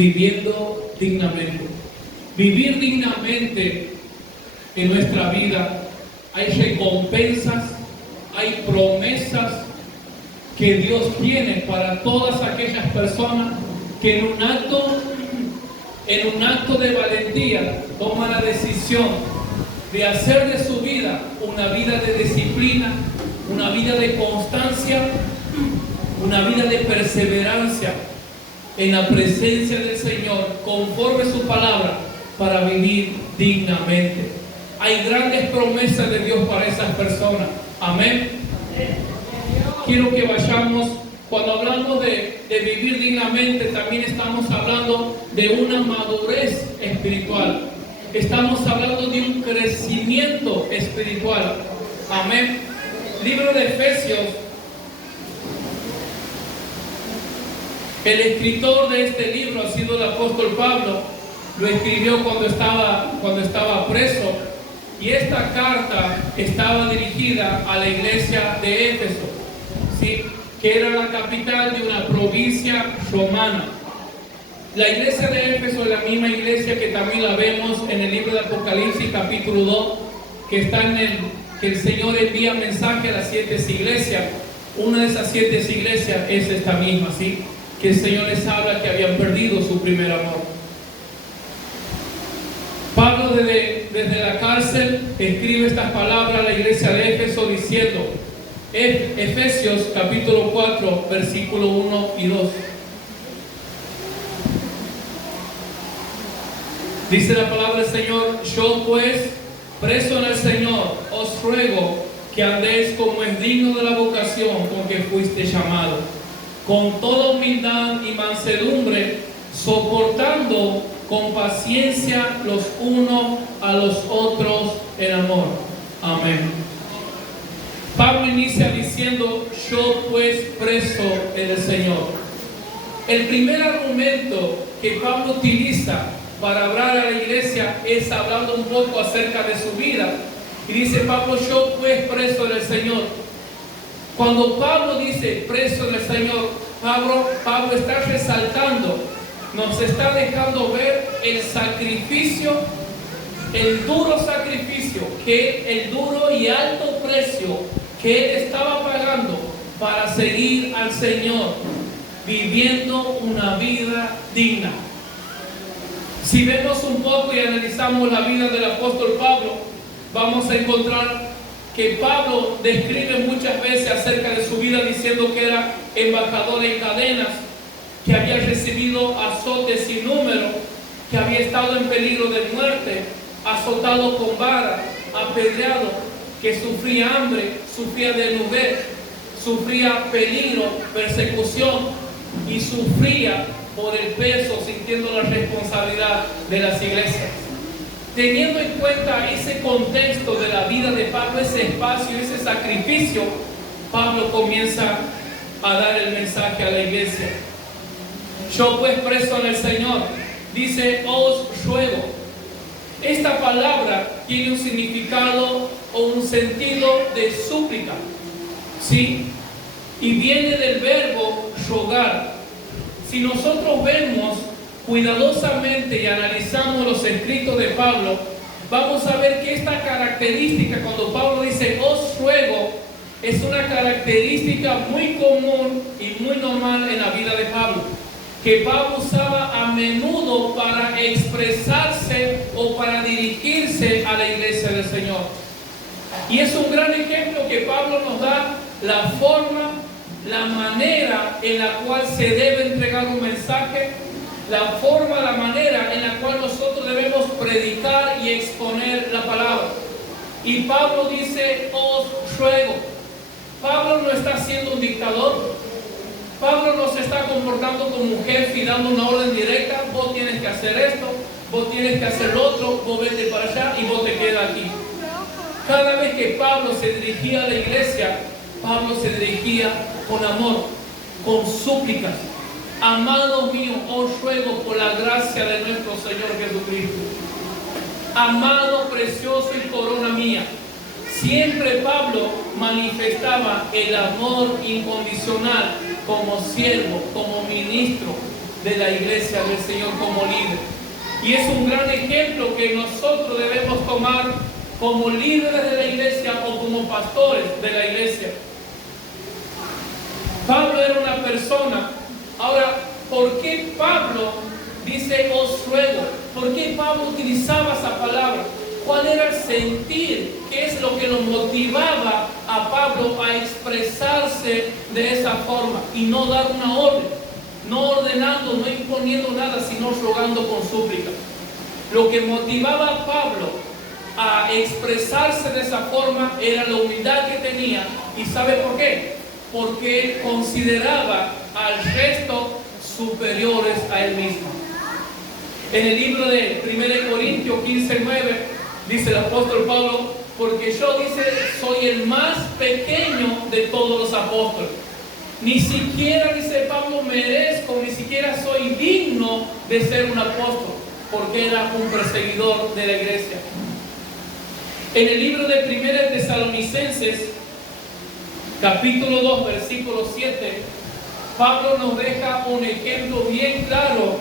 viviendo dignamente. Vivir dignamente en nuestra vida, hay recompensas, hay promesas que Dios tiene para todas aquellas personas que en un acto de valentía toman la decisión de hacer de su vida una vida de disciplina, una vida de constancia, una vida de perseverancia en la presencia del Señor, conforme su palabra, para vivir dignamente. Hay grandes promesas de Dios para esas personas. Amén. Quiero que vayamos, cuando hablamos de vivir dignamente, también estamos hablando de una madurez espiritual. Estamos hablando de un crecimiento espiritual. Amén. Libro de Efesios. El escritor de este libro ha sido el apóstol Pablo. Lo escribió cuando estaba preso. Y esta carta estaba dirigida a la iglesia de Éfeso, ¿sí?, que era la capital de una provincia romana. La iglesia de Éfeso es la misma iglesia que también la vemos en el libro de Apocalipsis capítulo 2, que está que el Señor envía mensaje a las 7 iglesias. Una de esas 7 iglesias es esta misma, ¿sí?, que el Señor les habla que habían perdido su primer amor. Pablo desde la cárcel escribe estas palabras a la iglesia de Éfeso diciendo, Efesios capítulo 4 versículo 1 y 2. Dice la palabra del Señor: yo pues, preso en el Señor, os ruego que andéis como es digno de la vocación con que fuiste llamado, con toda humildad y mansedumbre, soportando con paciencia los unos a los otros en amor. Amén. Pablo inicia diciendo: yo pues preso en el Señor. El primer argumento que Pablo utiliza para hablar a la iglesia es hablando un poco acerca de su vida. Y dice Pablo: yo pues preso en el Señor. Cuando Pablo dice preso en el Señor, Pablo está resaltando, nos está dejando ver el sacrificio, el duro sacrificio, el duro y alto precio que él estaba pagando para seguir al Señor, viviendo una vida digna. Si vemos un poco y analizamos la vida del apóstol Pablo, vamos a encontrar que Pablo describe muchas veces acerca de su vida diciendo que era embajador en cadenas, que había recibido azotes sin número, que había estado en peligro de muerte, azotado con vara, apedreado, que sufría hambre, sufría desnudez, sufría peligro, persecución y sufría por el peso, sintiendo la responsabilidad de las iglesias. Teniendo en cuenta ese contexto de la vida de Pablo, ese espacio, ese sacrificio, Pablo comienza a dar el mensaje a la iglesia. Yo pues preso en el Señor, dice, os ruego. Esta palabra tiene un significado o un sentido de súplica, ¿sí? Y viene del verbo rogar. Si nosotros vemos cuidadosamente y analizamos los escritos de Pablo, vamos a ver que esta característica, cuando Pablo dice os ruego, es una característica muy común y muy normal en la vida de Pablo, que Pablo usaba a menudo para expresarse o para dirigirse a la iglesia del Señor. Y es un gran ejemplo que Pablo nos da la forma, la manera en la cual se debe entregar un mensaje, la forma, la manera en la cual nosotros debemos predicar y exponer la palabra. Y Pablo dice, os ruego. Pablo no está siendo un dictador. Pablo no se está comportando como un jefe y dando una orden directa. Vos tienes que hacer esto, vos tienes que hacer lo otro, vos vete para allá y vos te quedas aquí. Cada vez que Pablo se dirigía a la iglesia, Pablo se dirigía con amor, con súplicas. Amado mío, os ruego por la gracia de nuestro Señor Jesucristo. Amado, precioso y corona mía. Siempre Pablo manifestaba el amor incondicional como siervo, como ministro, de la iglesia del Señor como líder. Y es un gran ejemplo que nosotros debemos tomar como líderes de la iglesia o como pastores de la iglesia. Pablo era una persona. Ahora, ¿por qué Pablo dice os ruego? ¿Por qué Pablo utilizaba esa palabra? ¿Cuál era el sentir? ¿Qué es lo que lo motivaba a Pablo a expresarse de esa forma y no dar una orden? No ordenando, no imponiendo nada, sino rogando con súplica. Lo que motivaba a Pablo a expresarse de esa forma era la humildad que tenía. ¿Y sabe por qué? Porque él consideraba al resto superiores a él mismo. En el libro de 1 Corintios 15:9 dice el apóstol Pablo: porque yo, dice, soy el más pequeño de todos los apóstoles. Ni siquiera, dice Pablo, merezco, ni siquiera soy digno de ser un apóstol, porque era un perseguidor de la iglesia. En el libro de 1 Tesalonicenses, capítulo 2, versículo 7, Pablo nos deja un ejemplo bien claro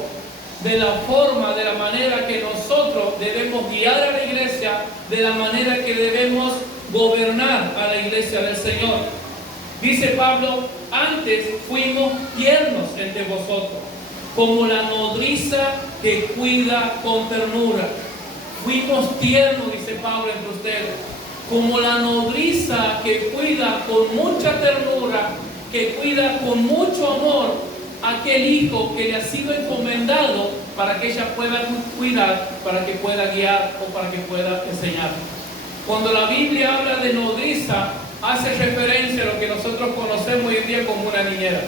de la forma, de la manera que nosotros debemos guiar a la iglesia, de la manera que debemos gobernar a la iglesia del Señor. Dice Pablo: antes fuimos tiernos entre vosotros, como la nodriza que cuida con ternura. Fuimos tiernos, dice Pablo, entre ustedes, como la nodriza que cuida con mucha ternura, que cuida con mucho amor aquel hijo que le ha sido encomendado para que ella pueda cuidar, para que pueda guiar o para que pueda enseñar. Cuando la Biblia habla de nodriza, hace referencia a lo que nosotros conocemos hoy en día como una niñera.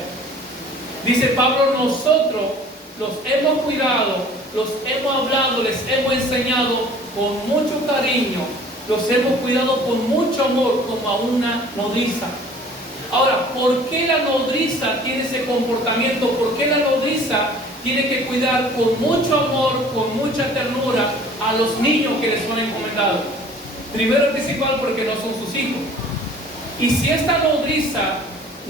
Dice Pablo: nosotros los hemos cuidado, los hemos hablado, les hemos enseñado con mucho cariño, los hemos cuidado con mucho amor, como a una nodriza. Ahora, ¿por qué la nodriza tiene ese comportamiento? ¿Por qué la nodriza tiene que cuidar con mucho amor, con mucha ternura a los niños que les son encomendados? Primero y principal, porque no son sus hijos. Y si esta nodriza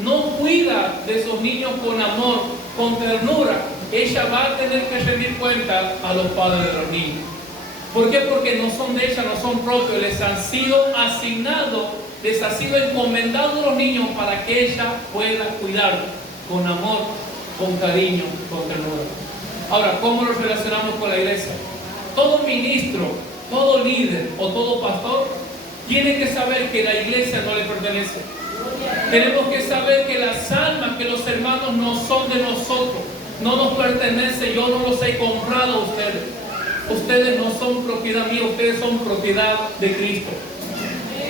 no cuida de esos niños con amor, con ternura, ella va a tener que rendir cuenta a los padres de los niños. ¿Por qué? Porque no son de ella, no son propios, les han sido asignados, les ha sido encomendado los niños para que ella pueda cuidarlos con amor, con cariño, con ternura. Ahora, ¿cómo nos relacionamos con la iglesia? Todo ministro, todo líder o todo pastor tiene que saber que la iglesia no le pertenece. Tenemos que saber que las almas, que los hermanos no son de nosotros, no nos pertenecen. Yo no los he comprado a ustedes. Ustedes no son propiedad mía, ustedes son propiedad de Cristo.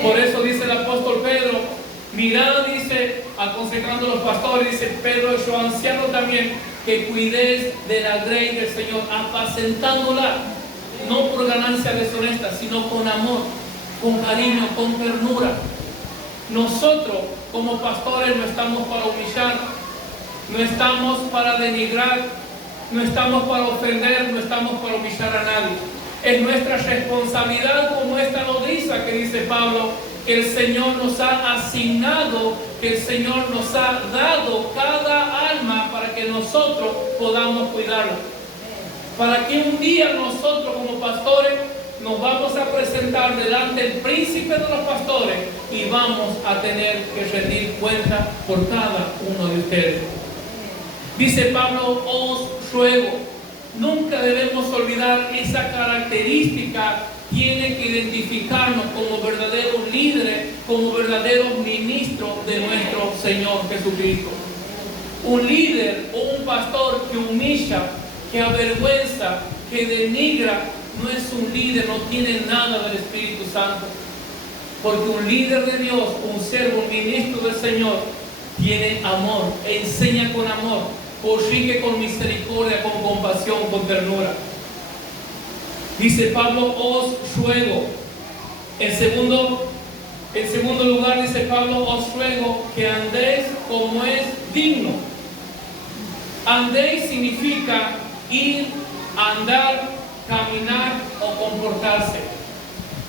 Por eso dice el apóstol Pedro: mirad, dice, aconsejando a los pastores, dice Pedro, yo anciano también, que cuidéis de la grey del Señor, apacentándola, no por ganancia deshonesta, sino con amor, con cariño, con ternura. Nosotros como pastores no estamos para humillar, no estamos para denigrar, no estamos para ofender, no estamos para humillar a nadie. Es nuestra responsabilidad, como esta nodriza que dice Pablo, que el Señor nos ha asignado, que el Señor nos ha dado cada alma para que nosotros podamos cuidarla. Para que un día nosotros como pastores nos vamos a presentar delante del príncipe de los pastores y vamos a tener que rendir cuenta por cada uno de ustedes. Dice Pablo: os ruego. Nunca debemos olvidar esa característica. Tiene que identificarnos como verdaderos líderes, como verdaderos ministros de nuestro Señor Jesucristo. Un líder o un pastor que humilla, que avergüenza, que denigra, no es un líder, no tiene nada del Espíritu Santo. Porque un líder de Dios, un siervo, un ministro del Señor, tiene amor, enseña con amor, corrige con misericordia, con compasión, con ternura. Dice Pablo: os ruego. En segundo lugar dice Pablo: os ruego que andéis como es digno. Andéis significa ir, andar, caminar o comportarse.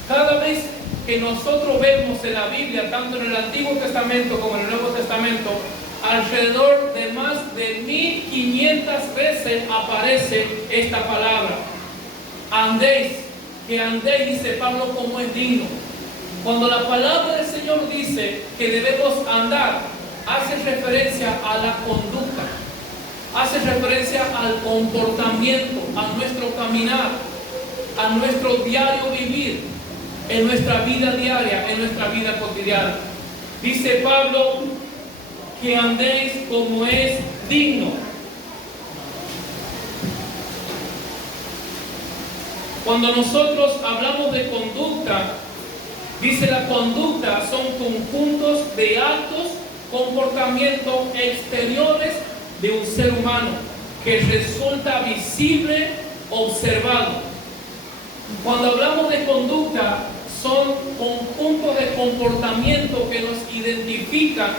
Cada vez que nosotros vemos en la Biblia, tanto en el Antiguo Testamento como en el Nuevo Testamento, alrededor de más de 1500 veces aparece esta palabra. Andéis, que andéis, dice Pablo, como es digno. Cuando la palabra del Señor dice que debemos andar, hace referencia a la conducta, hace referencia al comportamiento, a nuestro caminar, a nuestro diario vivir, en nuestra vida diaria, en nuestra vida cotidiana. Dice Pablo que andéis como es digno. Cuando nosotros hablamos de conducta, dice la conducta son conjuntos de actos, comportamientos exteriores de un ser humano que resulta visible, observado. Cuando hablamos de conducta, son conjuntos de comportamientos que nos identifican,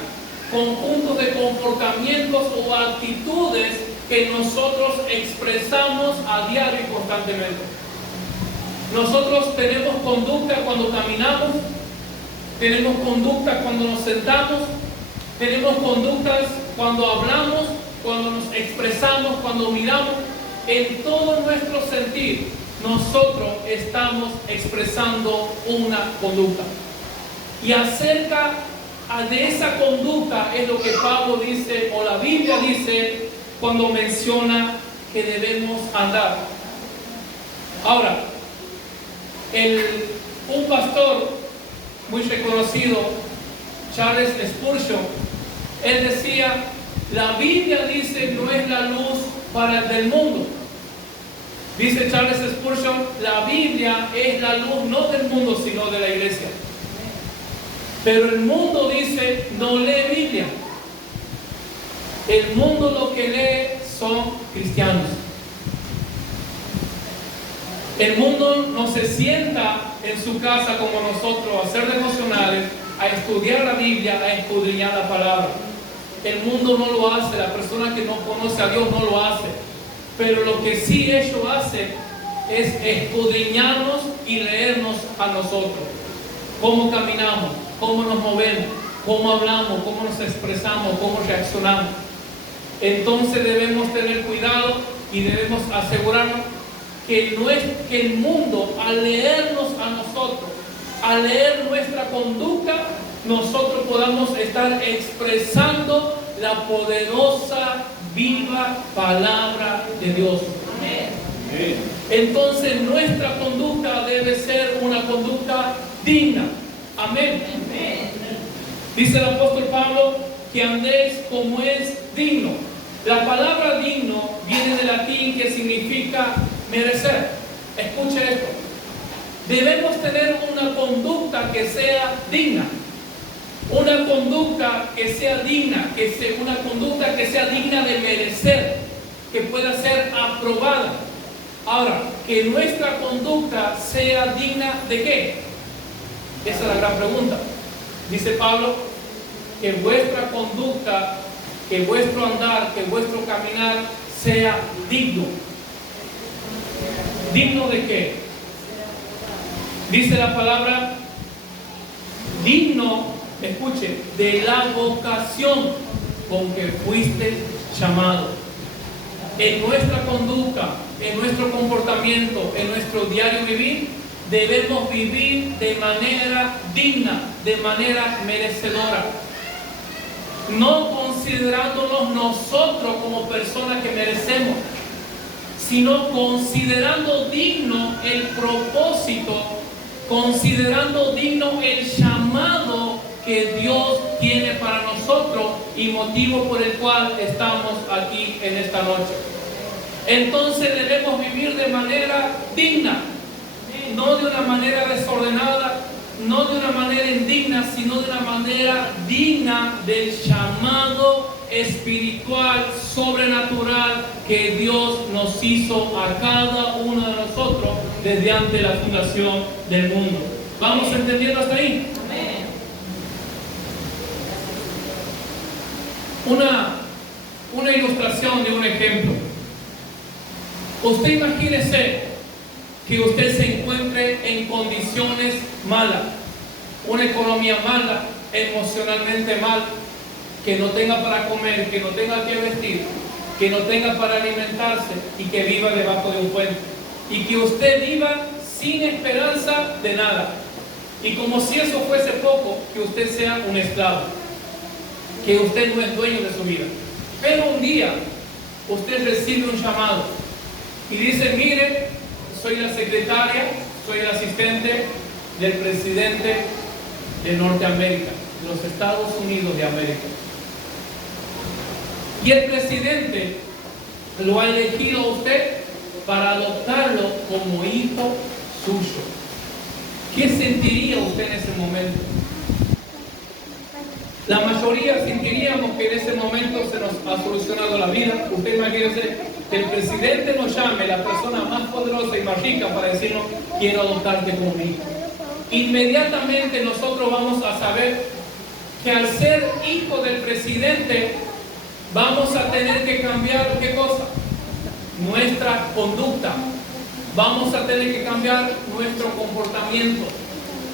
conjuntos de comportamientos o actitudes que nosotros expresamos a diario y constantemente. Nosotros tenemos conducta cuando caminamos, tenemos conducta cuando nos sentamos, tenemos conductas cuando hablamos, cuando nos expresamos, cuando miramos. En todo nuestro sentir, nosotros estamos expresando una conducta. Y acerca de esa conducta es lo que Pablo dice, o la Biblia dice, cuando menciona que debemos andar. Ahora, un pastor muy reconocido, Charles Spurgeon, él decía, la Biblia dice no es la luz para el del mundo. Dice Charles Spurgeon, la Biblia es la luz no del mundo sino de la iglesia. Pero el mundo dice no lee Biblia. El mundo lo que lee son cristianos. El mundo no se sienta en su casa como nosotros a ser devocionales, a estudiar la Biblia, a escudriñar la palabra. El mundo no lo hace, la persona que no conoce a Dios no lo hace. Pero lo que sí ellos hacen es escudriñarnos y leernos a nosotros. Cómo caminamos, cómo nos movemos, cómo hablamos, cómo nos expresamos, cómo reaccionamos. Entonces debemos tener cuidado y debemos asegurarnos que el mundo, al leernos a nosotros, al leer nuestra conducta, nosotros podamos estar expresando la poderosa, viva palabra de Dios. Amén. Entonces nuestra conducta debe ser una conducta digna. Amén. Amén. Dice el apóstol Pablo que andéis como es digno. La palabra digno viene del latín que significa merecer. Escuche esto. Debemos tener una conducta que sea digna. Una conducta que sea digna, una conducta que sea digna de merecer, que pueda ser aprobada. Ahora, que nuestra conducta sea digna ¿de qué? Esa es la gran pregunta. Dice Pablo que vuestra conducta, que vuestro andar, que vuestro caminar sea digno. ¿Digno de qué? Dice la palabra digno, escuche, de la vocación con que fuiste llamado. En nuestra conducta, en nuestro comportamiento, en nuestro diario vivir, debemos vivir de manera digna, de manera merecedora. No considerándonos nosotros como personas que merecemos, sino considerando digno el propósito, considerando digno el llamado que Dios tiene para nosotros y motivo por el cual estamos aquí en esta noche. Entonces debemos vivir de manera digna, no de una manera desordenada, no de una manera indigna, sino de una manera digna del llamado espiritual, sobrenatural que Dios nos hizo a cada uno de nosotros desde antes de la fundación del mundo. ¿Vamos entendiendo hasta ahí? Amén. Una ilustración de un ejemplo. Usted imagínese que usted se encuentre en condiciones malas, una economía mala, emocionalmente mal, que no tenga para comer, que no tenga que vestir, que no tenga para alimentarse y que viva debajo de un puente. Y que usted viva sin esperanza de nada. Y como si eso fuese poco, que usted sea un esclavo. Que usted no es dueño de su vida. Pero un día usted recibe un llamado y dice, mire, soy la secretaria, soy el asistente del presidente de Norteamérica, de los Estados Unidos de América. Y el presidente lo ha elegido a usted para adoptarlo como hijo suyo. ¿Qué sentiría usted en ese momento? La mayoría sentiríamos que en ese momento se nos ha solucionado la vida. Usted imagínese que el presidente nos llame, la persona más poderosa y más rica, para decirnos, quiero adoptarte como mi hijo. Inmediatamente nosotros vamos a saber que al ser hijo del presidente, vamos a tener que cambiar, ¿qué cosa? Nuestra conducta. Vamos a tener que cambiar nuestro comportamiento.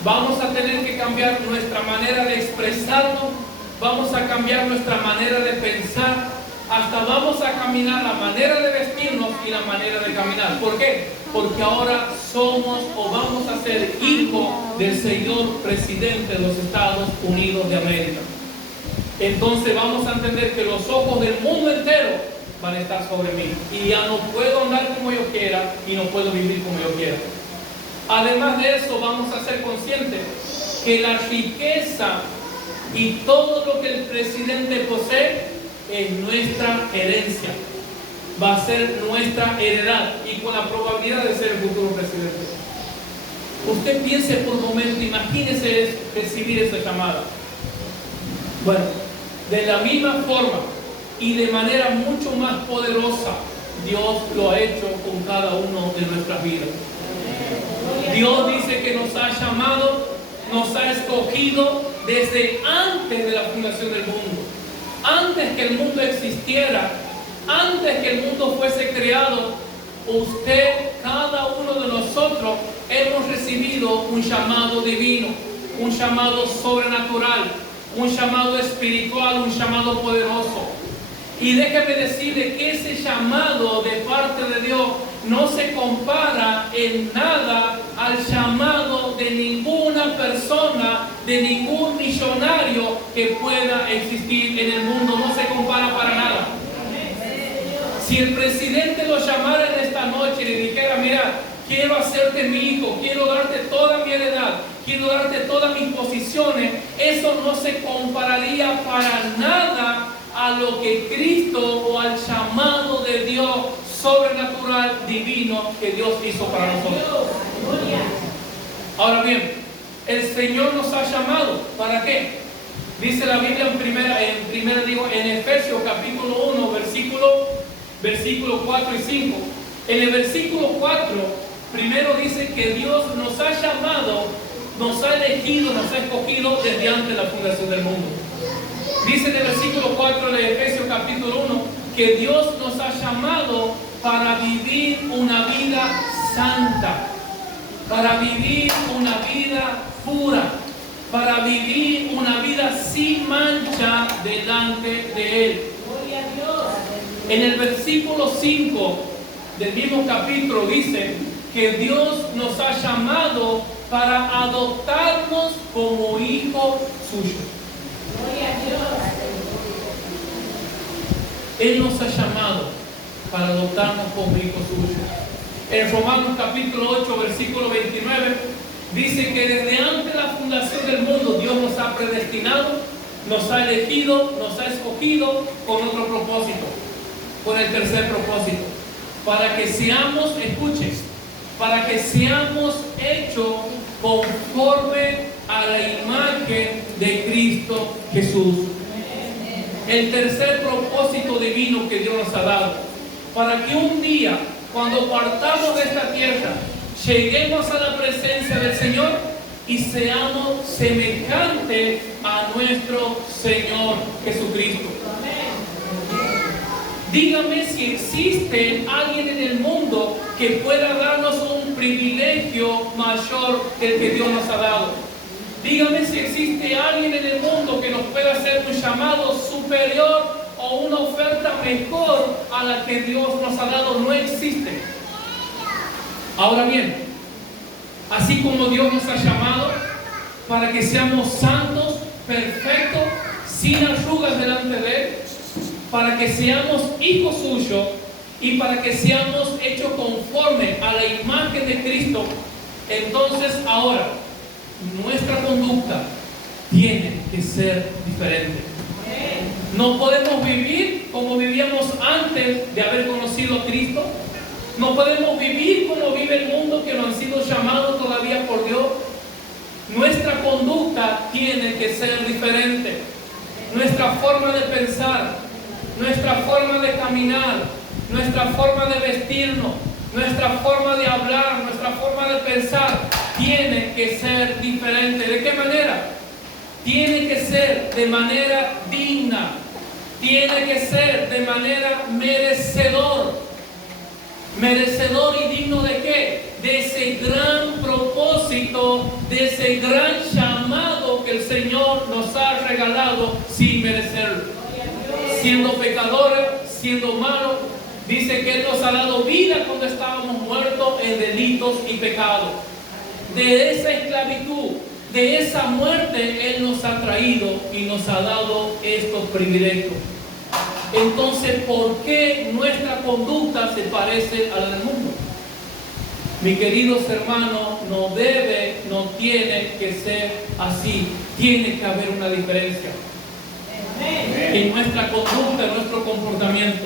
Vamos a tener que cambiar nuestra manera de expresarnos. Vamos a cambiar nuestra manera de pensar. Hasta vamos a caminar la manera de vestirnos y la manera de caminar. ¿Por qué? Porque ahora somos o vamos a ser hijos del señor presidente de los Estados Unidos de América. Entonces vamos a entender que los ojos del mundo entero van a estar sobre mí. Y ya no puedo andar como yo quiera y no puedo vivir como yo quiera. Además de eso, vamos a ser conscientes que la riqueza y todo lo que el presidente posee es nuestra herencia. Va a ser nuestra heredad y con la probabilidad de ser el futuro presidente. Usted piense por un momento, imagínese recibir esa llamada. Bueno, de la misma forma y de manera mucho más poderosa, Dios lo ha hecho con cada uno de nuestras vidas. Dios dice que nos ha llamado, nos ha escogido desde antes de la fundación del mundo. Antes que el mundo existiera, antes que el mundo fuese creado, usted, cada uno de nosotros, hemos recibido un llamado divino, un llamado sobrenatural, un llamado espiritual, un llamado poderoso. Y déjeme decirle que ese llamado de parte de Dios no se compara en nada al llamado de ninguna persona, de ningún millonario que pueda existir en el mundo. No se compara para nada. Si el presidente lo llamara en esta noche y le dijera, mira, quiero hacerte mi hijo, quiero darte toda mi heredad, quiero darte todas mis posiciones, eso no se compararía para nada a lo que Cristo o al llamado de Dios sobrenatural, divino, que Dios hizo para nosotros. Ahora bien, el Señor nos ha llamado, ¿para qué? Dice la Biblia en Efesios capítulo 1, versículo 4 y 5. En el versículo 4, primero dice que Dios nos ha llamado, nos ha elegido, nos ha escogido desde antes de la fundación del mundo. Dice en el versículo 4 de Efesios capítulo 1 que Dios nos ha llamado para vivir una vida santa, para vivir una vida pura, para vivir una vida sin mancha delante de Él. En el versículo 5 del mismo capítulo dice que Dios nos ha llamado para adoptarnos como hijos suyos. Él nos ha llamado para adoptarnos como hijos suyos. En Romanos capítulo 8, versículo 29, dice que desde antes de la fundación del mundo Dios nos ha predestinado, nos ha elegido, nos ha escogido con otro propósito, con el tercer propósito, para que seamos, escuchen, para que seamos hechos conforme a la imagen de Cristo Jesús. El tercer propósito divino que Dios nos ha dado, para que un día, cuando partamos de esta tierra, lleguemos a la presencia del Señor y seamos semejantes a nuestro Señor Jesucristo. Dígame si existe alguien en el mundo que pueda darnos un privilegio mayor que el que Dios nos ha dado. Dígame si existe alguien en el mundo que nos pueda hacer un llamado superior o una oferta mejor a la que Dios nos ha dado. No existe. Ahora bien, así como Dios nos ha llamado para que seamos santos, perfectos, sin arrugas delante de Él, para que seamos hijos suyos y para que seamos hechos conforme a la imagen de Cristo, entonces ahora nuestra conducta tiene que ser diferente. No podemos vivir como vivíamos antes de haber conocido a Cristo. No podemos vivir como vive el mundo, que no han sido llamados todavía por Dios. Nuestra conducta tiene que ser diferente. Nuestra forma de pensar, nuestra forma de caminar, nuestra forma de vestirnos, nuestra forma de hablar, nuestra forma de pensar tiene que ser diferente. ¿De qué manera? Tiene que ser de manera digna. Tiene que ser de manera merecedor. ¿Merecedor y digno de qué? De ese gran propósito, de ese gran llamado que el Señor nos ha regalado sin merecerlo. Siendo pecadores, siendo malos, dice que Él nos ha dado vida cuando estábamos muertos en delitos y pecados. De esa esclavitud, de esa muerte, Él nos ha traído y nos ha dado estos privilegios. Entonces, ¿por qué nuestra conducta se parece a la del mundo? Mis queridos hermanos, no tiene que ser así. Tiene que haber una diferencia en nuestra conducta, en nuestro comportamiento.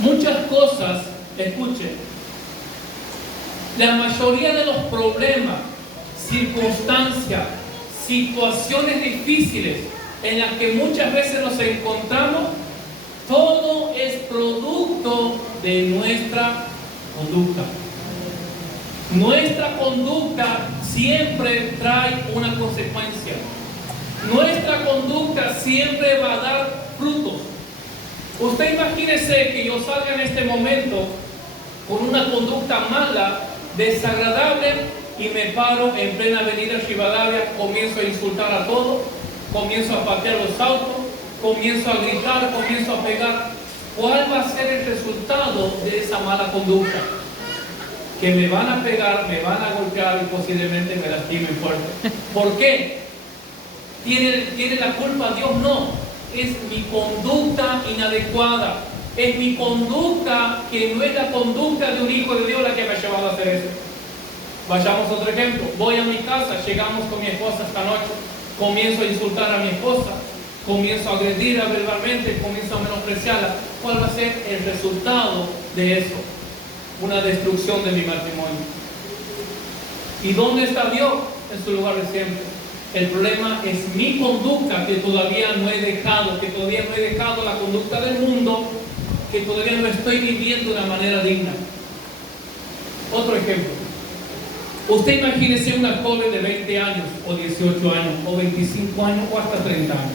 Muchas cosas, escuchen, la mayoría de los problemas, circunstancias, situaciones difíciles en las que muchas veces nos encontramos, todo es producto de nuestra conducta. Nuestra conducta siempre trae una consecuencia. Nuestra conducta siempre va a dar frutos. Usted imagínese que yo salga en este momento con una conducta mala, desagradable, y me paro en plena avenida Rivadavia, comienzo a insultar a todos, comienzo a patear los autos, comienzo a gritar, comienzo a pegar. ¿Cuál va a ser el resultado de esa mala conducta? Que me van a pegar, me van a golpear y posiblemente me lastimen fuerte. ¿Por qué? ¿Tiene la culpa Dios? No. Es mi conducta inadecuada. Es mi conducta que no es la conducta de un hijo de Dios la que me ha llevado a hacer eso. Vayamos a otro ejemplo. Voy a mi casa, llegamos con mi esposa esta noche, comienzo a insultar a mi esposa, comienzo a agredirla verbalmente, comienzo a menospreciarla. ¿Cuál va a ser el resultado de eso? Una destrucción de mi matrimonio. ¿Y dónde está Dios? En su lugar de siempre. El problema es mi conducta, que todavía no he dejado, la conducta del mundo, que todavía no estoy viviendo de una manera digna. Otro ejemplo. Usted imagínese una joven de 20 años, o 18 años, o 25 años, o hasta 30 años,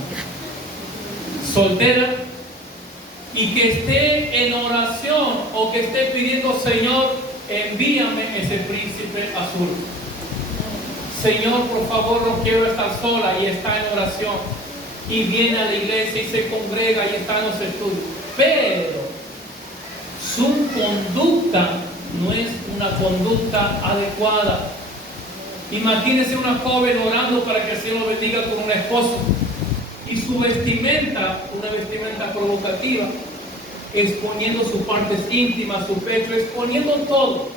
soltera, y que esté en oración, o que esté pidiendo: Señor, envíame ese príncipe azul. Señor, por favor, no quiero estar sola, y está en oración, y viene a la iglesia y se congrega y está en los estudios, pero su conducta no es una conducta adecuada. Imagínese una joven orando para que el Señor lo bendiga con un esposo, y su vestimenta, una vestimenta provocativa, exponiendo sus partes íntimas, su pecho, exponiendo todo.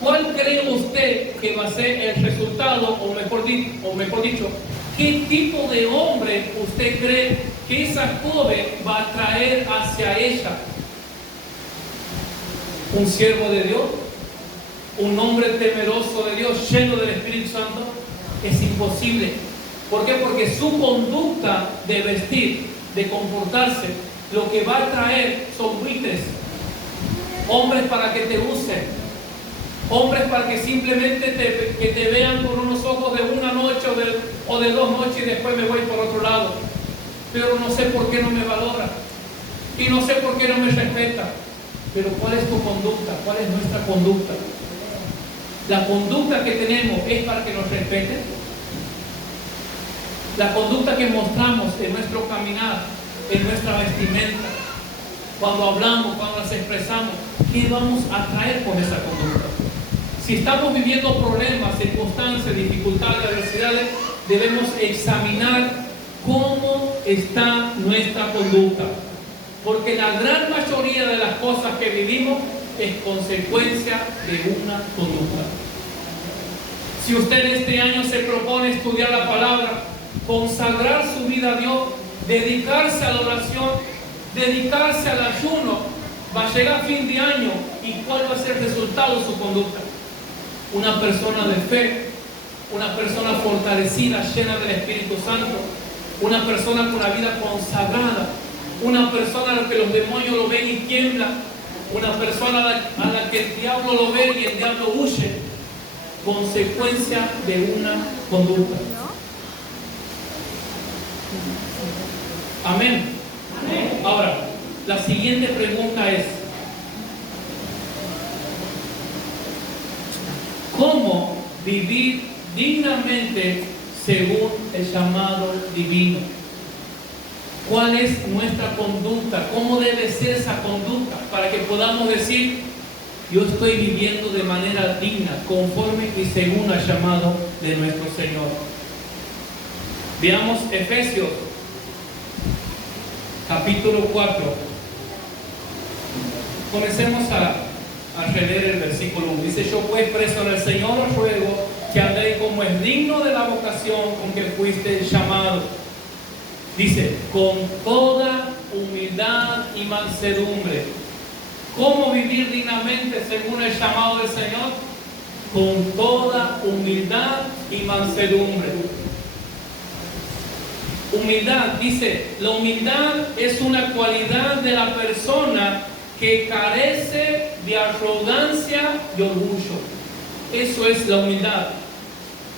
¿Cuál cree usted que va a ser el resultado, o mejor dicho, qué tipo de hombre usted cree que esa joven va a traer hacia ella? ¿Un siervo de Dios? ¿Un hombre temeroso de Dios, lleno del Espíritu Santo? Es imposible. ¿Por qué? Porque su conducta de vestir, de comportarse, lo que va a traer son buitres, hombres para que te usen, hombres para que simplemente te vean con unos ojos de una noche o de 2 noches, y después me voy por otro lado. Pero no sé por qué no me valora, y no sé por qué no me respeta. Pero ¿cuál es tu conducta? ¿Cuál es nuestra conducta? La conducta que tenemos es para que nos respeten. La conducta que mostramos en nuestro caminar, en nuestra vestimenta, cuando hablamos, cuando las expresamos, ¿qué vamos a traer con esa conducta? Si estamos viviendo problemas, circunstancias, dificultades, adversidades, debemos examinar cómo está nuestra conducta. Porque la gran mayoría de las cosas que vivimos es consecuencia de una conducta. Si usted este año se propone estudiar la palabra, consagrar su vida a Dios, dedicarse a la oración, dedicarse al ayuno, va a llegar fin de año y ¿cuál va a ser el resultado de su conducta? Una persona de fe, una persona fortalecida, llena del Espíritu Santo, una persona con la vida consagrada, una persona a la que los demonios lo ven y tiemblan, una persona a la que el diablo lo ve y el diablo huye, consecuencia de una conducta. Amén. Amén. Ahora, la siguiente pregunta es: ¿cómo vivir dignamente según el llamado divino? ¿Cuál es nuestra conducta? ¿Cómo debe ser esa conducta? Para que podamos decir, yo estoy viviendo de manera digna, conforme y según el llamado de nuestro Señor. Veamos Efesios, capítulo 4. Comencemos a releer el versículo 1. Dice: yo pues preso en el Señor os ruego que andéis como es digno de la vocación con que fuiste llamado. Dice, con toda humildad y mansedumbre. ¿Cómo vivir dignamente según el llamado del Señor? Con toda humildad y mansedumbre. Humildad, dice, la humildad es una cualidad de la persona que carece de arrogancia y orgullo. Eso es la humildad.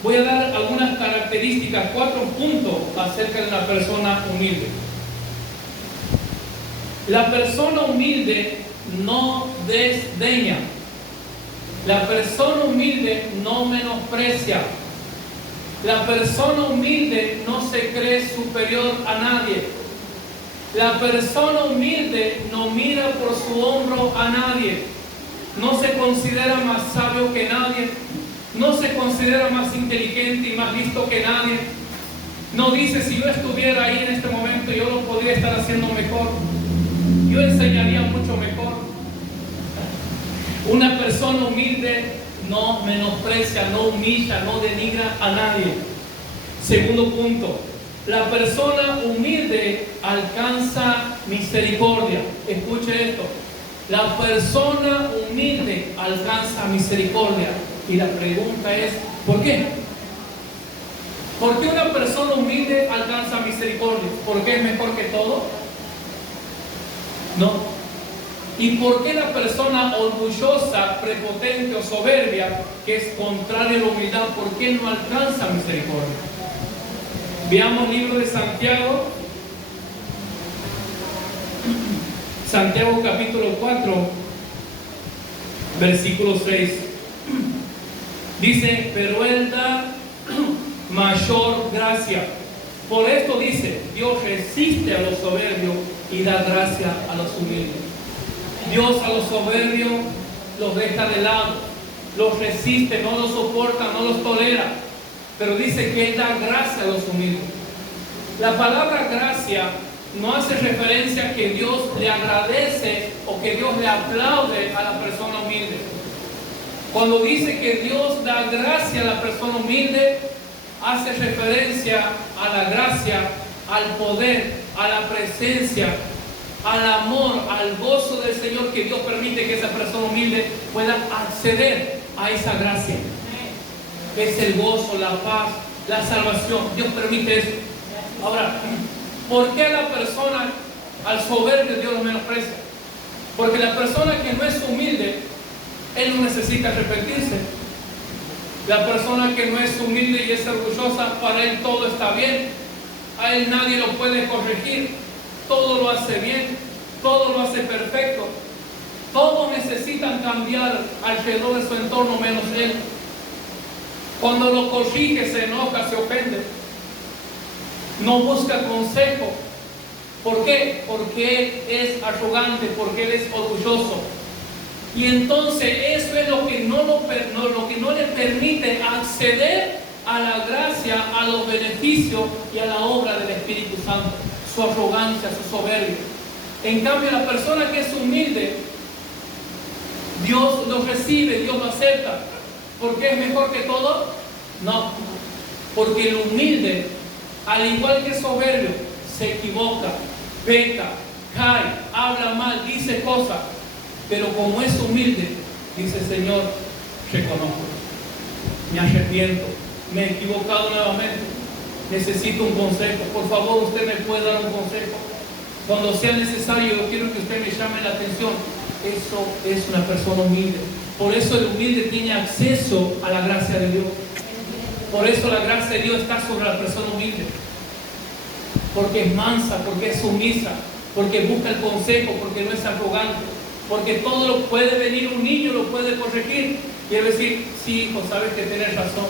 Voy a dar algunas características, 4 puntos acerca de una persona humilde. La persona humilde no desdeña. La persona humilde no menosprecia. La persona humilde no se cree superior a nadie. La persona humilde no mira por su hombro a nadie. No se considera más sabio que nadie. No se considera más inteligente y más listo que nadie. No dice, si yo estuviera ahí en este momento, yo lo podría estar haciendo mejor. Yo enseñaría mucho mejor. Una persona humilde no menosprecia, no humilla, no denigra a nadie. Segundo punto, la persona humilde alcanza misericordia. Escuche esto. La persona humilde alcanza misericordia. Y la pregunta es, ¿por qué? ¿Por qué una persona humilde alcanza misericordia? ¿Por qué es mejor que todo? No. ¿Y por qué la persona orgullosa, prepotente o soberbia, que es contraria a la humildad, por qué no alcanza misericordia? Veamos el libro de Santiago. Santiago capítulo 4, versículo 6. Dice, pero Él da mayor gracia. Por esto dice, Dios resiste a los soberbios y da gracia a los humildes. Dios a los soberbios los deja de lado, los resiste, no los soporta, no los tolera. Pero dice que Él da gracia a los humildes. La palabra gracia no hace referencia a que Dios le agradece o que Dios le aplaude a la persona humilde. Cuando dice que Dios da gracia a la persona humilde, hace referencia a la gracia, al poder, a la presencia, al amor, al gozo del Señor, que Dios permite que esa persona humilde pueda acceder a esa gracia. Es el gozo, la paz, la salvación. Dios permite eso. Ahora, ¿por qué la persona al soberbio Dios lo menosprecia? Porque la persona que no es humilde, él no necesita arrepentirse. La persona que no es humilde y es orgullosa, para él todo está bien. A él nadie lo puede corregir. Todo lo hace bien. Todo lo hace perfecto. Todos necesitan cambiar alrededor de su entorno menos él. Cuando lo corrige, se enoja, se ofende. No busca consejo. ¿Por qué? Porque él es arrogante, porque él es orgulloso. Y entonces eso es lo que no le permite acceder a la gracia, a los beneficios y a la obra del Espíritu Santo. Su arrogancia, su soberbia. En cambio, la persona que es humilde, Dios lo recibe, Dios lo acepta. ¿Por qué es mejor que todo? No. Porque el humilde, al igual que el soberbio, se equivoca, peca, cae, habla mal, dice cosas. Pero como es humilde, dice: Señor, reconozco, me arrepiento, me he equivocado nuevamente, necesito un consejo. Por favor, usted me puede dar un consejo. Cuando sea necesario, yo quiero que usted me llame la atención. Eso es una persona humilde. Por eso el humilde tiene acceso a la gracia de Dios. Por eso la gracia de Dios está sobre la persona humilde. Porque es mansa, porque es sumisa, porque busca el consejo, porque no es arrogante, porque todo lo puede venir un niño, lo puede corregir. Quiere decir: sí, hijo, sabes que tienes razón.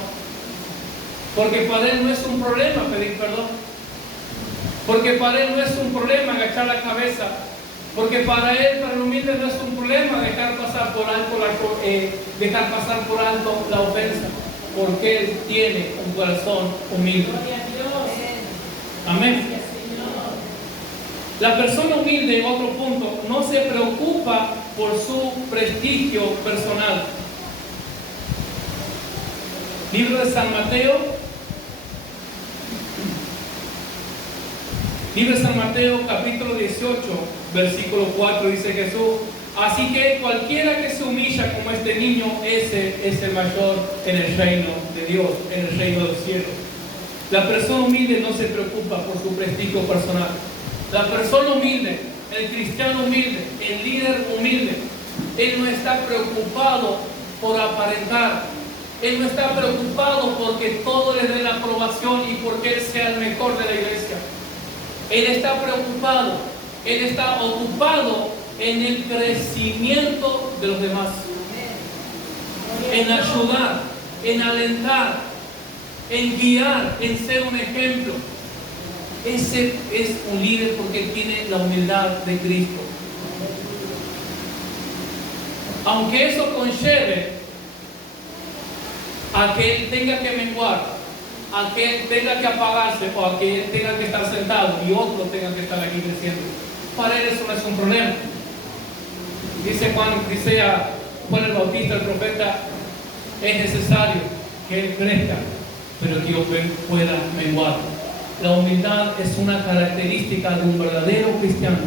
Porque para él no es un problema pedir perdón. Porque para él no es un problema agachar la cabeza. Porque para él, para el humilde, no es un problema dejar pasar por alto la ofensa. Porque él tiene un corazón humilde. Amén. La persona humilde, en otro punto, no se preocupa por su prestigio personal. Libro de San Mateo. Libro de San Mateo, capítulo 18, versículo 4, dice Jesús: así que cualquiera que se humilla como este niño, ese es el mayor en el reino de Dios, en el reino del cielo. La persona humilde no se preocupa por su prestigio personal. La persona humilde, el cristiano humilde, el líder humilde, él no está preocupado por aparentar. Él no está preocupado porque todo le dé la aprobación y porque él sea el mejor de la iglesia. Él está preocupado, él está ocupado en el crecimiento de los demás, en ayudar, en alentar, en guiar, en ser un ejemplo. Ese es un líder porque él tiene la humildad de Cristo. Aunque eso conlleve a que él tenga que menguar, a que él tenga que apagarse, o a que él tenga que estar sentado y otros tengan que estar aquí creciendo, para él eso no es un problema. Dice Juan el Bautista, el profeta: es necesario que él crezca, pero que yo pueda menguar. La humildad es una característica de un verdadero cristiano.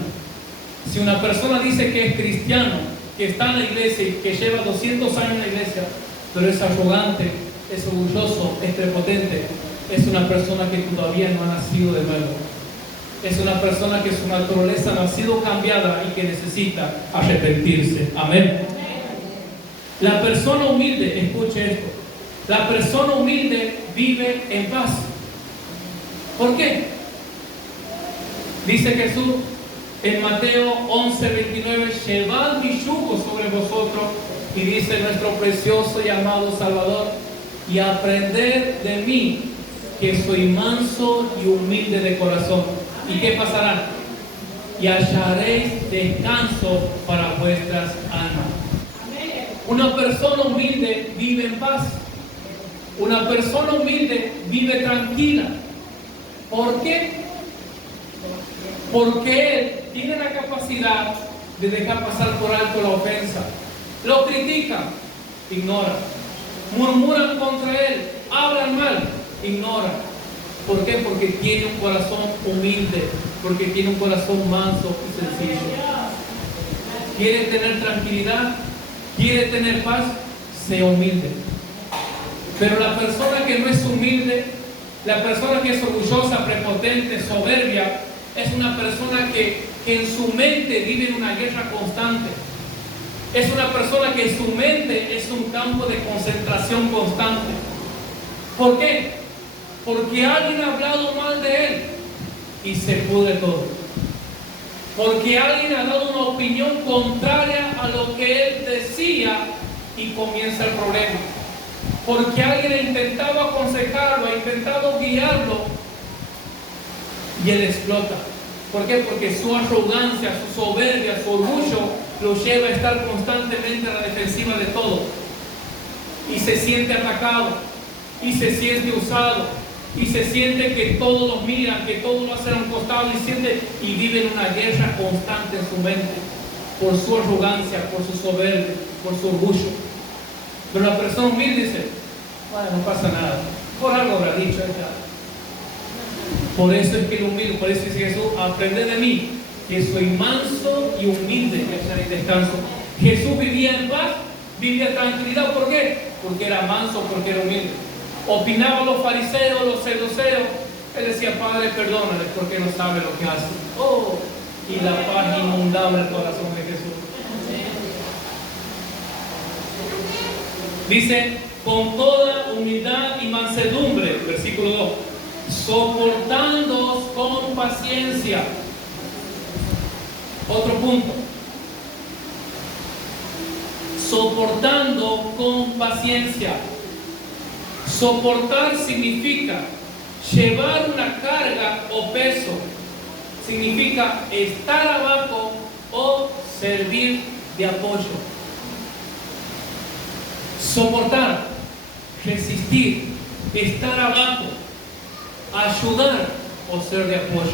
Si una persona dice que es cristiano, que está en la iglesia y que lleva 200 años en la iglesia, pero es arrogante, es orgulloso, es prepotente, es una persona que todavía no ha nacido de nuevo. Es una persona que su naturaleza no ha sido cambiada y que necesita arrepentirse. Amén. La persona humilde, escuche esto, la persona humilde vive en paz. ¿Por qué? Dice Jesús en Mateo 11:29: llevad mi yugo sobre vosotros, y dice nuestro precioso y amado Salvador, y aprended de mí, que soy manso y humilde de corazón. ¿Y qué pasará? Y hallaréis descanso para vuestras almas. Una persona humilde vive en paz. Una persona humilde vive tranquila. ¿Por qué? Porque él tiene la capacidad de dejar pasar por alto la ofensa. Lo critican, ignora. Murmuran contra él, hablan mal, ignora. ¿Por qué? Porque tiene un corazón humilde, porque tiene un corazón manso y sencillo. ¿Quiere tener tranquilidad? ¿Quiere tener paz? Sea humilde. Pero la persona que no es humilde, la persona que es orgullosa, prepotente, soberbia, es una persona que en su mente vive en una guerra constante. Es una persona que en su mente es un campo de concentración constante. ¿Por qué? Porque alguien ha hablado mal de él y se pudre todo. Porque alguien ha dado una opinión contraria a lo que él decía y comienza el problema. porque alguien ha intentado aconsejarlo, ha intentado guiarlo y él explota. ¿Por qué? Porque su arrogancia, su soberbia, su orgullo lo lleva a estar constantemente a la defensiva de todo. Y se siente atacado, y se siente usado, y se siente que todos los miran, que todos lo hacen a un costado, y vive en una guerra constante en su mente, por su arrogancia, por su soberbia, por su orgullo. Pero la persona humilde dice, bueno, no pasa nada, por algo habrá dicho ella. Por eso es que el humilde, por eso dice Jesús, aprended de mí, que soy manso y humilde, que hallaréis descanso. Jesús vivía en paz, vivía tranquilidad. ¿Por qué? Porque era manso, porque era humilde. Opinaban los fariseos, los saduceos. Él decía, Padre, perdónale, porque no sabe lo que hace. Oh, y la paz inundaba el corazón de Jesús. Dice, con toda humildad y mansedumbre, versículo 2, soportándoos con paciencia. Otro punto. Soportando con paciencia. Soportar significa llevar una carga o peso. Significa estar abajo o servir de apoyo. Soportar, resistir, estar abajo, ayudar o ser de apoyo.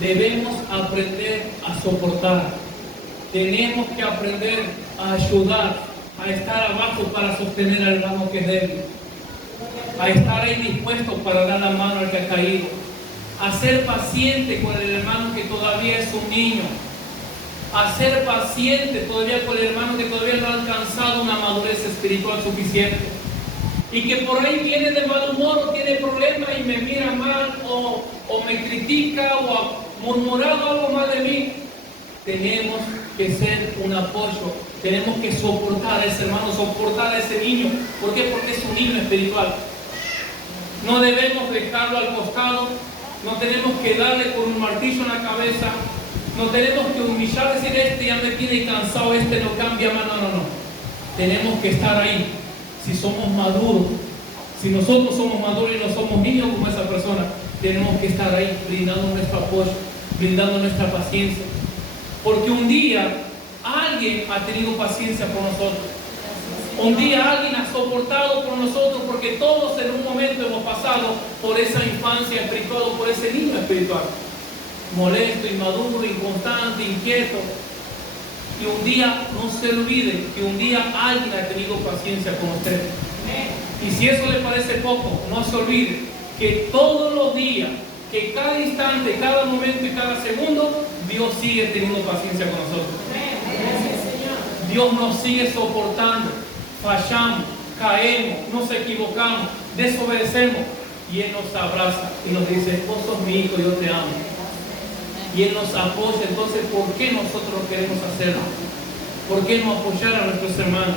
Debemos aprender a soportar. Tenemos que aprender a ayudar, a estar abajo para sostener al hermano que es débil, a estar ahí dispuesto para dar la mano al que ha caído, a ser paciente con el hermano que todavía es un niño, a ser paciente todavía con el hermano que todavía no ha alcanzado una madurez espiritual suficiente y que por ahí viene de mal humor o tiene problemas y me mira mal o me critica o ha murmurado algo mal de mí. Tenemos que ser un apoyo, tenemos que soportar a ese hermano, soportar a ese niño. ¿Por qué? Porque es un niño espiritual. No debemos dejarlo al costado, no tenemos que darle con un martillo en la cabeza, no tenemos que humillar, decir, este ya me tiene cansado, este no cambia más. No. Tenemos que estar ahí. Si somos maduros, si nosotros somos maduros y no somos niños como esa persona, tenemos que estar ahí brindando nuestro apoyo, brindando nuestra paciencia. Porque un día alguien ha tenido paciencia por nosotros. Un día alguien ha soportado por nosotros, porque todos en un momento hemos pasado por esa infancia espiritual o por ese niño espiritual. Molesto, inmaduro, inconstante, inquieto. Y un día, no se olvide que un día alguien ha tenido paciencia con usted. Y si eso le parece poco, no se olvide que todos los días, que cada instante, cada momento y cada segundo, Dios sigue teniendo paciencia con nosotros. Dios nos sigue soportando. Fallamos, caemos, nos equivocamos, desobedecemos y Él nos abraza y nos dice, vos sos mi hijo, yo te amo. Y Él nos apoya. Entonces, ¿por qué nosotros no queremos hacerlo? ¿Por qué no apoyar a nuestros hermanos?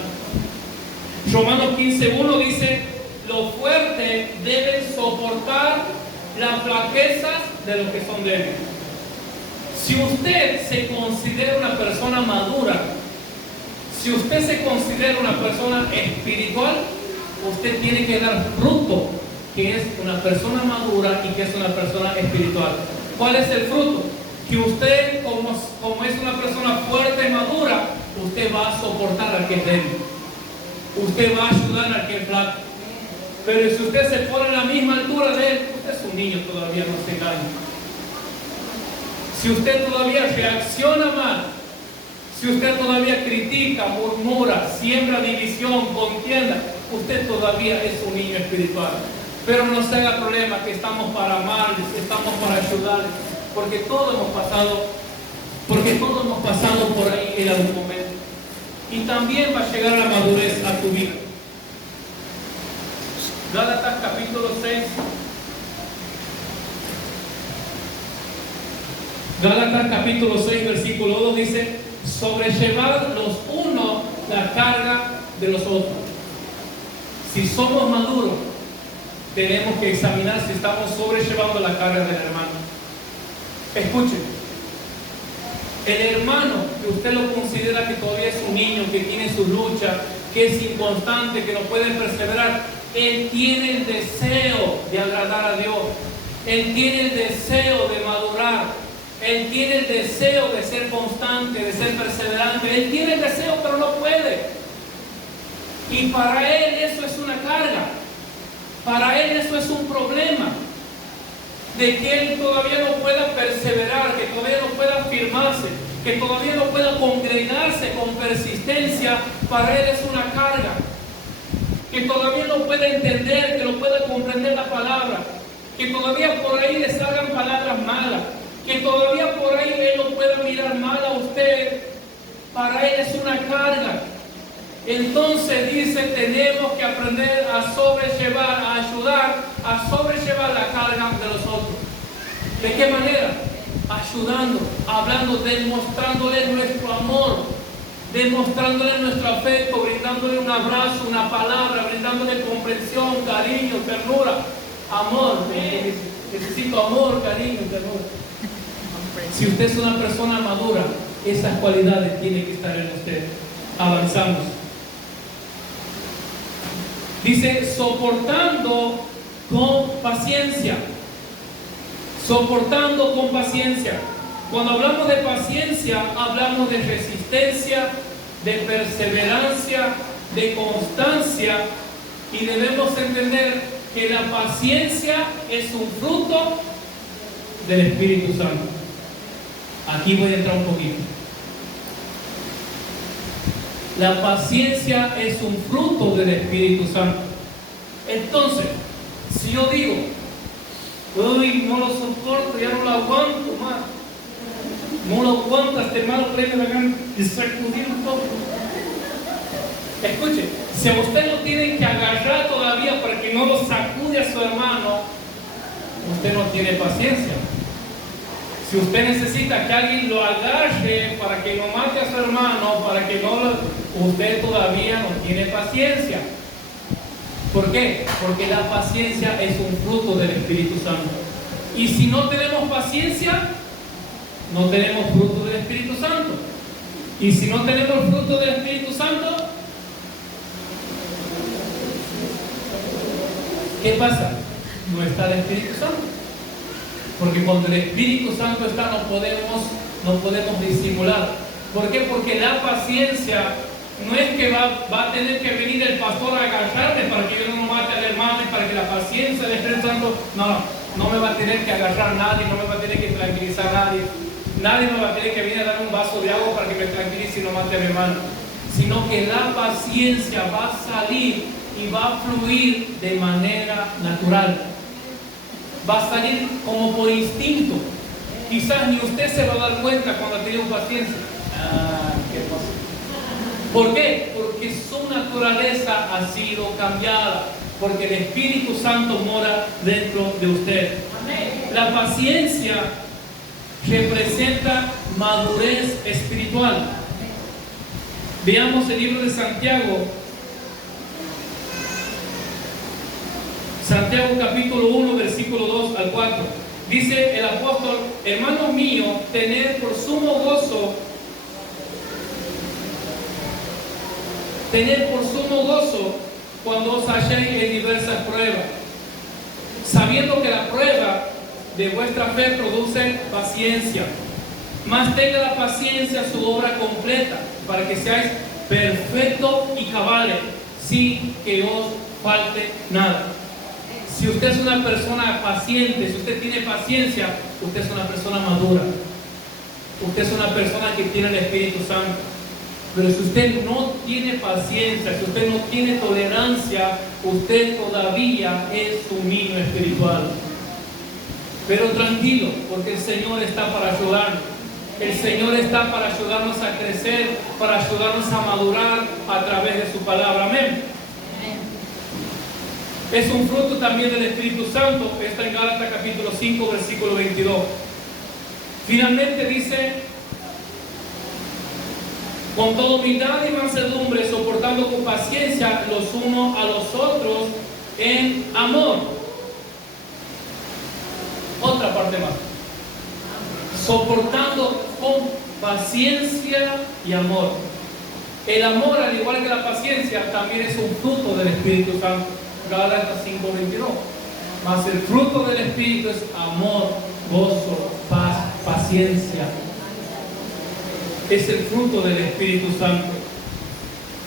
Romanos 15:1 dice, los fuertes deben soportar las flaquezas de los que son débiles. Si usted se considera una persona madura, si usted se considera una persona espiritual, usted tiene que dar fruto, que es una persona madura y que es una persona espiritual. ¿Cuál es el fruto? Que usted, como es una persona fuerte y madura, usted va a soportar al que es débil. Usted va a ayudar al que es flaco. Pero si usted se pone a la misma altura de él, usted es un niño todavía, no se engañe. Si usted todavía reacciona mal, si usted todavía critica, murmura, siembra división, contienda, usted todavía es un niño espiritual. Pero no se haga problema que estamos para amarles, estamos para ayudarles, porque todos hemos pasado por ahí en algún momento. Y también va a llegar a la madurez a tu vida. Gálatas capítulo 6. Gálatas capítulo 6, versículo 2 dice, sobrellevad los unos la carga de los otros. Si somos maduros, tenemos que examinar si estamos sobrellevando la carga del hermano. Escuchen, el hermano que usted lo considera que todavía es un niño, que tiene su lucha, que es inconstante, que no puede perseverar. Él tiene el deseo de agradar a Dios. Él tiene el deseo de madurar. Él tiene el deseo de ser constante, de ser perseverante. Él tiene el deseo, pero no puede. Y para él eso es una carga. Para él eso es un problema. De que él todavía no pueda perseverar, que todavía no pueda afirmarse, que todavía no pueda congregarse con persistencia. Para él es una carga. Que todavía no pueda entender, que no pueda comprender la palabra. Que todavía por ahí le salgan palabras malas. Que todavía por ahí él no pueda mirar mal a usted. Para él es una carga. Entonces dice, tenemos que aprender a sobrellevar, a ayudar a sobrellevar la carga de los otros. ¿De qué manera? Ayudando, hablando, demostrándole nuestro amor, demostrándole nuestro afecto, brindándole un abrazo, una palabra, brindándole comprensión, cariño, ternura, amor. Necesito amor, cariño, ternura. Si usted es una persona madura, esas cualidades tienen que estar en usted. Avanzamos. Dice, soportando con paciencia. Soportando con paciencia. Cuando hablamos de paciencia, hablamos de resistencia, de perseverancia, de constancia. Y debemos entender que la paciencia es un fruto del Espíritu Santo. Aquí voy a entrar un poquito. La paciencia es un fruto del Espíritu Santo. Entonces, si yo digo, uy, no lo soporto, ya no lo aguanto más, no lo aguanto, este hermano cree que me hagan sacudir un poco. Escuche, si a usted lo tienen que agarrar todavía para que no lo sacude a su hermano, usted no tiene paciencia. Si usted necesita que alguien lo agarre para que no mate a su hermano, para que no lo... usted todavía no tiene paciencia. ¿Por qué? Porque la paciencia es un fruto del Espíritu Santo. Y si no tenemos paciencia, no tenemos fruto del Espíritu Santo. Y si no tenemos fruto del Espíritu Santo, ¿qué pasa? No está el Espíritu Santo. Porque cuando el Espíritu Santo está, no podemos disimular. ¿Por qué? Porque la paciencia no es que va a tener que venir el pastor a agarrarme para que yo no mate al hermano y para que la paciencia del Espíritu Santo, no me va a tener que agarrar nadie, no me va a tener que tranquilizar nadie. Nadie me va a tener que venir a dar un vaso de agua para que me tranquilice y no mate a mi hermano. Sino que la paciencia va a salir y va a fluir de manera natural. Va a salir como por instinto. Quizás ni usted se va a dar cuenta cuando ha tenido paciencia. ¿Qué pasa? ¿Por qué? Porque su naturaleza ha sido cambiada. Porque el Espíritu Santo mora dentro de usted. Amén. La paciencia representa madurez espiritual. Veamos el libro de Santiago. Santiago capítulo 1, versículo 2 al 4. Dice el apóstol, hermanos míos, tened por sumo gozo cuando os halléis en diversas pruebas, sabiendo que la prueba de vuestra fe produce paciencia. Mas tenga la paciencia su obra completa, para que seáis perfectos y cabales, sin que os falte nada. Si usted es una persona paciente, si usted tiene paciencia, usted es una persona madura. Usted es una persona que tiene el Espíritu Santo. Pero si usted no tiene paciencia, si usted no tiene tolerancia, usted todavía es un niño espiritual. Pero tranquilo, porque el Señor está para ayudarnos. El Señor está para ayudarnos a crecer, para ayudarnos a madurar a través de su palabra. Amén. Es un fruto también del Espíritu Santo. Está en Gálatas capítulo 5, versículo 22. Finalmente dice, con toda humildad y mansedumbre, soportando con paciencia los unos a los otros en amor. Otra parte más. Soportando con paciencia y amor. El amor, al igual que la paciencia, también es un fruto del Espíritu Santo. Gálatas 5:22. Mas el fruto del Espíritu es amor, gozo, paz, paciencia. Es el fruto del Espíritu Santo.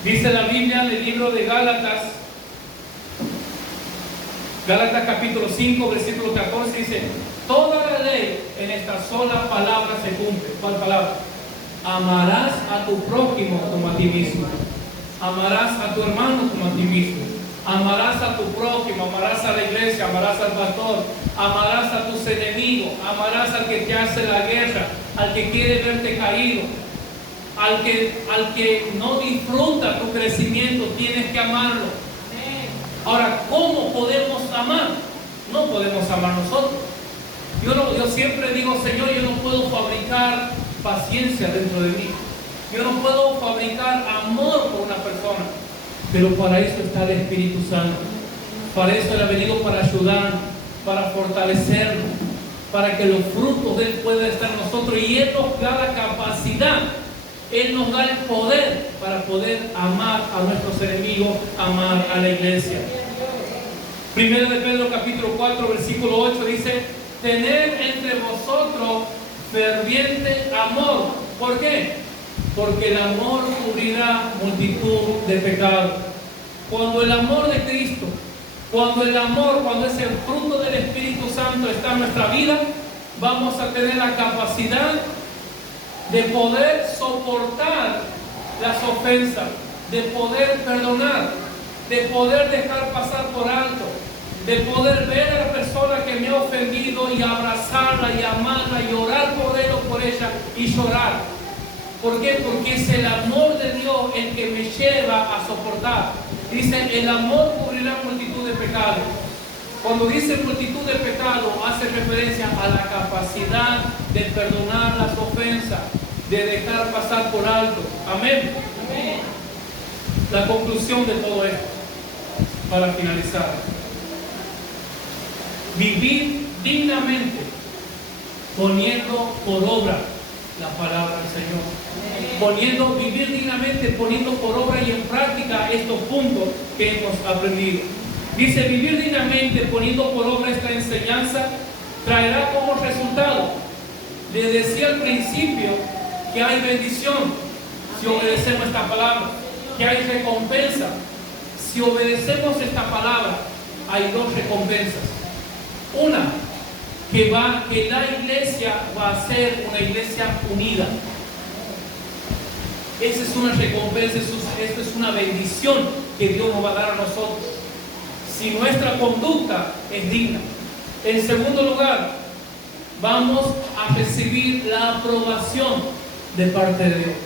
Dice la Biblia en el libro de Gálatas capítulo 5, versículo 14, dice: toda la ley en esta sola palabra se cumple. ¿Cuál palabra? Amarás a tu prójimo como a ti mismo. Amarás a tu hermano como a ti mismo. Amarás a tu prójimo, amarás a la iglesia, amarás al pastor, amarás a tus enemigos, amarás al que te hace la guerra, al que quiere verte caído, al que no disfruta tu crecimiento, tienes que amarlo. Ahora, ¿cómo podemos amar? No podemos amar nosotros. Yo siempre digo: Señor, yo no puedo fabricar paciencia dentro de mí. Yo no puedo fabricar amor por una persona. Pero para eso está el Espíritu Santo. Para eso Él ha venido, para ayudar, para fortalecernos, para que los frutos de Él puedan estar en nosotros. Y Él nos da la capacidad, Él nos da el poder para poder amar a nuestros enemigos, amar a la iglesia. Primero de Pedro capítulo 4, versículo 8 dice: tened entre vosotros ferviente amor. ¿Por qué? Porque el amor cubrirá multitud de pecados. Cuando el amor de Cristo, cuando ese fruto del Espíritu Santo está en nuestra vida, vamos a tener la capacidad de poder soportar las ofensas, de poder perdonar, de poder dejar pasar por alto, de poder ver a la persona que me ha ofendido y abrazarla y amarla y orar por él o por ella y llorar. ¿Por qué? Porque es el amor de Dios el que me lleva a soportar. Dice: el amor cubrirá multitud de pecados. Cuando dice multitud de pecados, hace referencia a la capacidad de perdonar las ofensas, de dejar pasar por alto. Amén. Amén. La conclusión de todo esto, para finalizar: vivir dignamente, poniendo por obra la palabra del Señor. Vivir dignamente, poniendo por obra y en práctica estos puntos que hemos aprendido. Dice: vivir dignamente, poniendo por obra esta enseñanza, traerá como resultado. Les decía al principio que hay bendición si obedecemos esta palabra, que hay recompensa. Si obedecemos esta palabra, hay dos recompensas. Una, que la iglesia va a ser una iglesia unida. Esa es una recompensa, esto es una bendición que Dios nos va a dar a nosotros, si nuestra conducta es digna. En segundo lugar, vamos a recibir la aprobación de parte de Dios.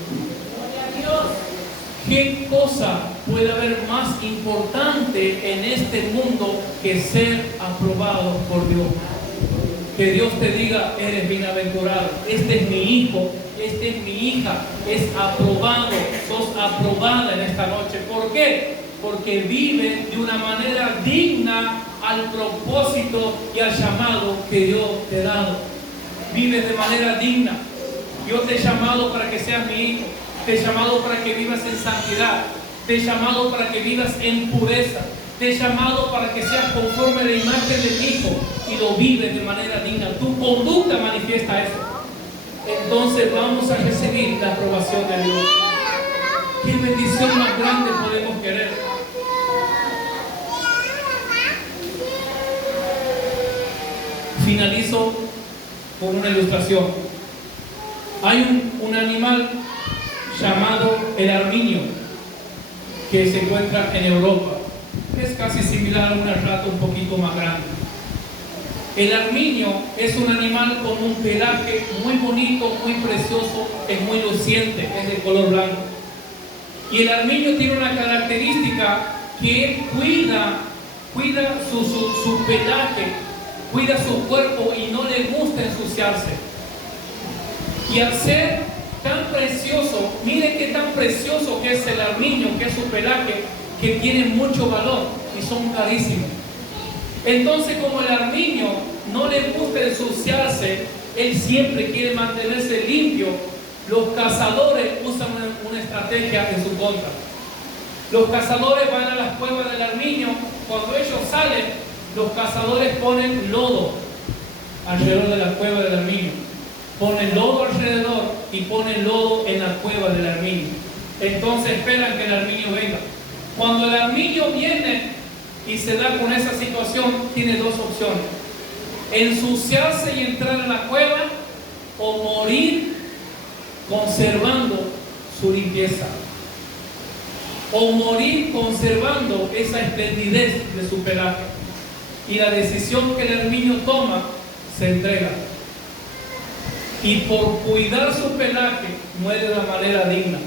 ¿Qué cosa puede haber más importante en este mundo que ser aprobado por Dios? Que Dios te diga: eres bienaventurado, este es mi hijo, esta es mi hija, es aprobado, sos aprobada en esta noche. ¿Por qué? Porque vive de una manera digna al propósito y al llamado que Dios te ha dado. Vives de manera digna. Dios te ha llamado para que seas mi hijo, te he llamado para que vivas en santidad, te he llamado para que vivas en pureza, te he llamado para que seas conforme a la imagen de mi hijo y lo vives de manera digna. Tu conducta manifiesta eso. Entonces vamos a recibir la aprobación de Dios. ¿Qué bendición más grande podemos querer? Finalizo con una ilustración. Hay un animal llamado el armiño que se encuentra en Europa. Es casi similar a una rata un poquito más grande. El armiño es un animal con un pelaje muy bonito, muy precioso, es muy luciente, es de color blanco. Y el armiño tiene una característica que él cuida su pelaje, cuida su cuerpo y no le gusta ensuciarse. Y al ser tan precioso, mire qué tan precioso que es el armiño, que es su pelaje, que tiene mucho valor y son carísimos. Entonces, como el armiño no le gusta ensuciarse, él siempre quiere mantenerse limpio, Los cazadores usan una estrategia en su contra. Los cazadores van a las cuevas del armiño. Cuando ellos salen, los cazadores ponen lodo alrededor de la cueva del armiño. Ponen lodo alrededor y ponen lodo en la cueva del armiño. Entonces esperan que el armiño venga. Cuando el armiño viene y se da con esa situación, tiene dos opciones: ensuciarse y entrar a la cueva, o morir conservando su limpieza, o morir conservando esa esplendidez de su pelaje. Y la decisión que el armiño toma, se entrega, y por cuidar su pelaje muere de una manera digna.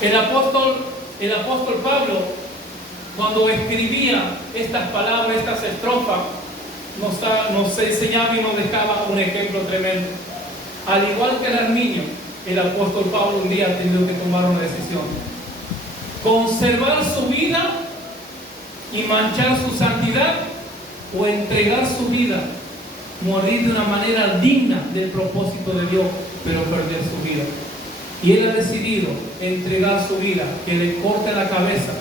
El apóstol Pablo, cuando escribía estas palabras, estas estrofas, nos enseñaba y nos dejaba un ejemplo tremendo. Al igual que el armiño, el apóstol Pablo un día ha tenido que tomar una decisión: conservar su vida y manchar su santidad, o entregar su vida, morir de una manera digna del propósito de Dios, pero perder su vida. Y él ha decidido entregar su vida, que le corte la cabeza,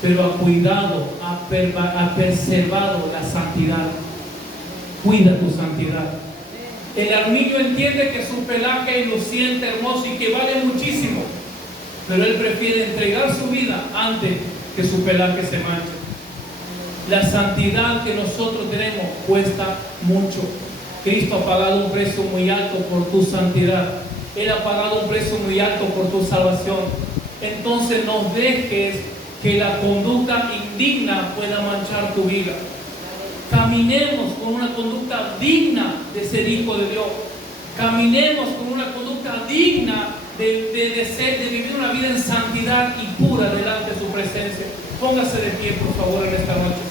pero ha cuidado, ha preservado la santidad. Cuida tu santidad. El armiño entiende que su pelaje es luciente, hermoso y que vale muchísimo, pero él prefiere entregar su vida antes que su pelaje se manche. La santidad que nosotros tenemos cuesta mucho. Cristo ha pagado un precio muy alto por tu santidad. Él ha pagado un precio muy alto por tu salvación. Entonces no dejes que la conducta indigna pueda manchar tu vida. Caminemos con una conducta digna de ser hijo de Dios. Caminemos con una conducta digna de vivir una vida en santidad y pura delante de su presencia. Póngase de pie, por favor, en esta noche.